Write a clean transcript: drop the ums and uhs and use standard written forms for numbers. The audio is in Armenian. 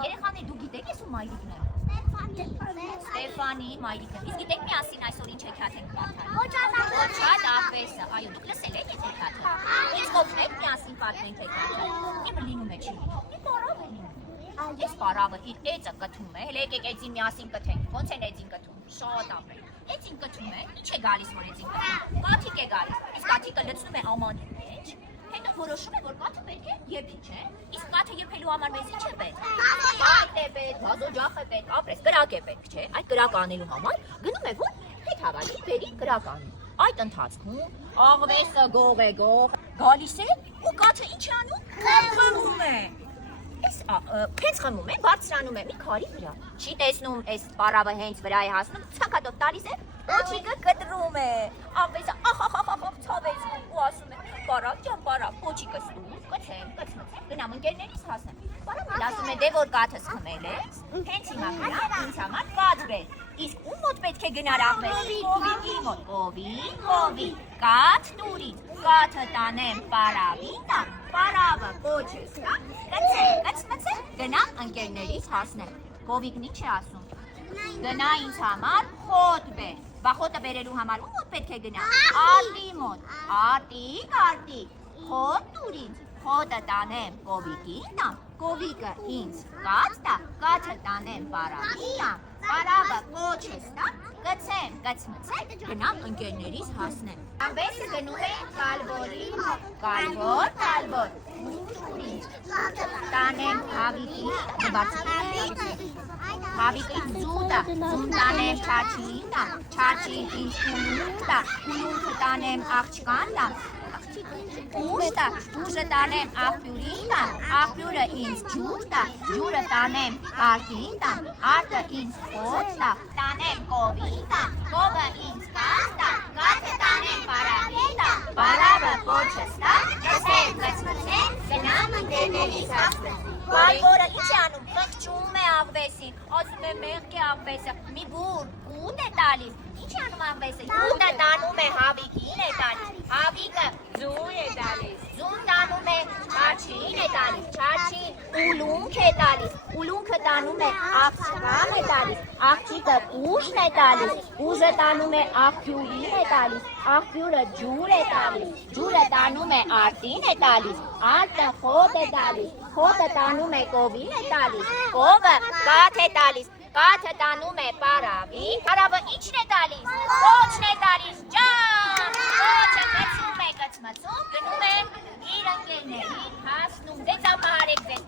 Երեխաներ դու գիտեք ես ում մայրիկն եմ։ Ստեֆանի մայրիկն եմ։ Իսկ գիտեք միասին այսօր ինչ հեքիաթ ենք կարդալ։ Ոչատ աղվեսը, այո, դուք լսել եք այդ հեքիաթը։ Իսկ օգնեք միասին պատմենք հեքիաթը։ Իմը լինում է չի լինում։ Մի պարավ է լինում։ Այս պարավը իր էծը կթում է, հենց եկեք էծին միասին կթենք։ Ոնց են էծին կթում։ Շատ ապրել։ Էծին կթում է, ինչ է գալիս որ էծին կթում։ Կաթիկ է գալիս։ Իսկ կաթիկը լցնում է ամանի մեջ։ Հետո որոշում է որ կաթը պետք է եփի, չէ՞։ Իսկ կաթը եփելու համար մեզ ինչ է պետք։ Այդ է պետք, վազոջախ է պետք, ապրես, կրակ է պետք, չէ՞։ Այդ կրակը անելու համար գնում է որ հետ հավալի բերի կրակ անի։ Այդ ընթացքում աղվեսը գող է գող, գալիս է ու կաթը ինչ է անում։ Խմում է։ Այս հենց խմում է, բարձրանում է մի քարի վրա։ Չի տեսնում այս պարավը հենց վրա է հասնում, ցակատով տալիս է, ոչիկը կտրում է։ Աղվեսը ախ ցավեցնում ու ասում է. «Պարավ ջան, պարավ, ոչիկս դու, կցեմ, գնամ ընկերներիս հասնեմ»։ Պարավը ասում է՝ «Դե որ կաթս խմել ես, հենց հիմա գնա ինձ համար կաթ բեր»։ Իսկ ում մոտ պետք է գնար աղվեսը։ Կովիկի մոտ։ Կովիկ, կաթ տուրից, կաթը տանեմ պարավին տամ, պարավը կոչես տա, կցմցեմ, գնամ ընկերներիս հասնեմ։ Կովիկն ինչ է ասում։ Գնա ինձ համար խոտ բեր։ Բա խոտը բերելու համար ում մոտ պետք է գնա։ Արտի մոտ։ Արտիկ, խոտ տուր ինձ, խոտը տանեմ Կովիկին տամ, Կովիկը ինձ կաթ տա, կաթը տանեմ պարավին տամ, պարավը կոչես տա, կցեմ, կցմցեմ, գնամ ընկերներիս հասնեմ։ Աղվեսը գնում է կալվորի մոտ, կալվոր, տանեմ հավիկին, հավիկին զուտը, տանեմ չաչին տամ, չաչին ինձ ուլունքը տանեմ աղջկան տամ, ուժը տանեմ աղբյուրին տամ, աղբյուրը ինձ ջուր տա, ջուրը տանեմ արտին տամ, արտը ինձ խոտ տա, տանեմ կովին տամ, կովը ինձ կաթ տա, կաթը տանեմ պարավին տամ, պարավը կոչս տա, կցեմ, կցմցեմ, գնամ ընկերներիս հասնեմ։ Կալվորը ինչ է անում, խղճում է աղվեսին, ասում է մեղք է աղվեսը, մի բուր, կուտ է տալիս, ինչ է անում աղվեսը, կուտը տանում է հավիկին է տալիս, հավիկը ձուն է տալիս, ձուն տանում է չաչին է տալիս, չաչին ուլունք է տալիս, ուլունքը տանում է աղջկան է տալիս, աղջիկը ուժն է տալիս, ուժը տանում է աղբյուրին է տալիս, աղբյուրը ջուր է տալիս, ջուրը տանում է արտին է տալիս, արտը խոտ է տալիս, խոտը տանում է կովին է տալիս, կովը կաթ է տալիս, կաթը տանում է պարավին, պարավը ինչն է տալիս, կոչն է տալիս, ջան, կոչը կցում է կցմցում, գնում է իր ընկերներին հասնում, դե ծափահարեք ձեզ